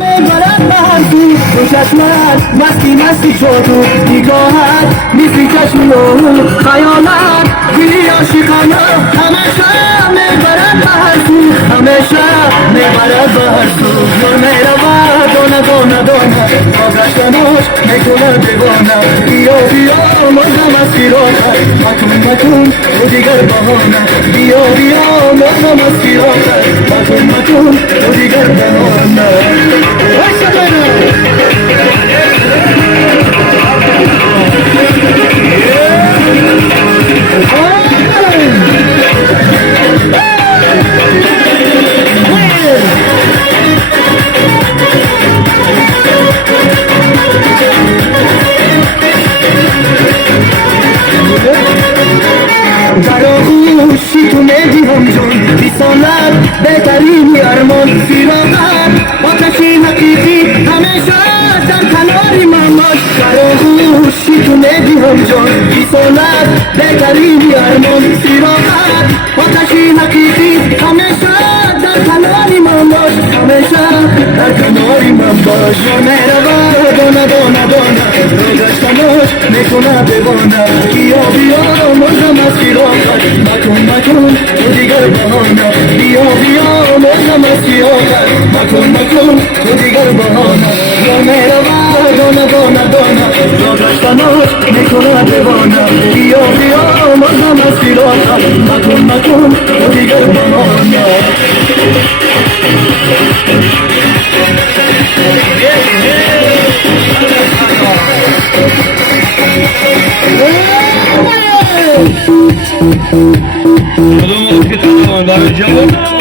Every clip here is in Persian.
برد بهر تو چشمت مستی مستی شدو نگاهت میسی چشمی و خیالت گلی عاشقانه همیشه میبرد بهر تو همیشه میبرد بهر تو نور میرود دانه دانه دانه آگشتناش میکنه دیوانه بیا بیا مردم از فراقت مکن مکن تو دیگر بهانه بیا بیا مردم از فراقت مکن مکن تو دیگر بهانه در آغوشی تو میدیم جون بیسانت بهترین ارمان فراغت آتشی حقیقی همیشه در کناری من باش در آغوشی تو میدیم جون بیسانت بهترین ارمان فراغت آتشی حقیقی همیشه در کناری من باش همیشه در کناری من باش میرود دانه دانه دانه روگشتناش میکنه دیوانه بیا بیا مردم از فراقت مکن مکن تو دیگر بهانه بیا بیا مردم از فراقت مکن مکن تو دیگر بهانه یا میرود دانه دانه دانه روگشتناش میکنه دیوانه بیا بیا مردم از فراقت مکن مکن تو دیگر بهانه Podemos que tenemos la región.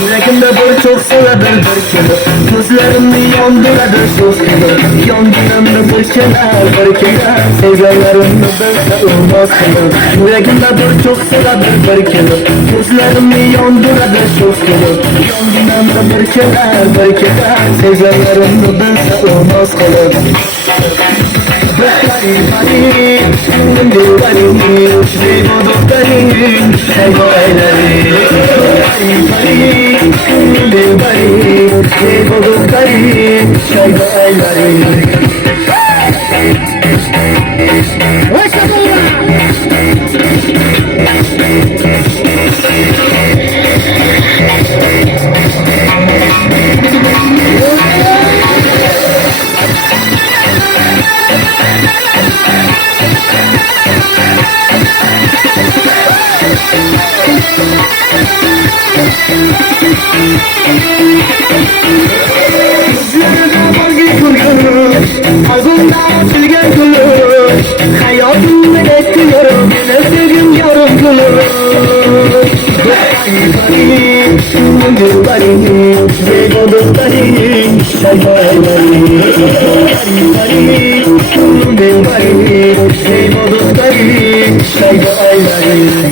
Yüreğimde bir çok sıradır bir kere gözlerimi yandırır sus kere yandırımda bir şeyler bir kere sevgilerimde böyle olmaz kere Yüreğimde bir çok sıradır bir kere gözlerimi yandırır sus kere yandırımda bir şeyler bir kere sevgilerimde böyle olmaz kere Dostları bari, şimdi bari, sevgi dostları, sevgi ayları Dostları bari, şimdi bari, sevgi dostları, sevgi ayları Ağzımdan silgen gülür Hayatımı bekliyorum Sevgim yarım gülür Dostları bari, şimdi bari Sevgi dostları, sevgi ayları Dostları bari, şimdi bari Sevgi dostları, sevgi ayları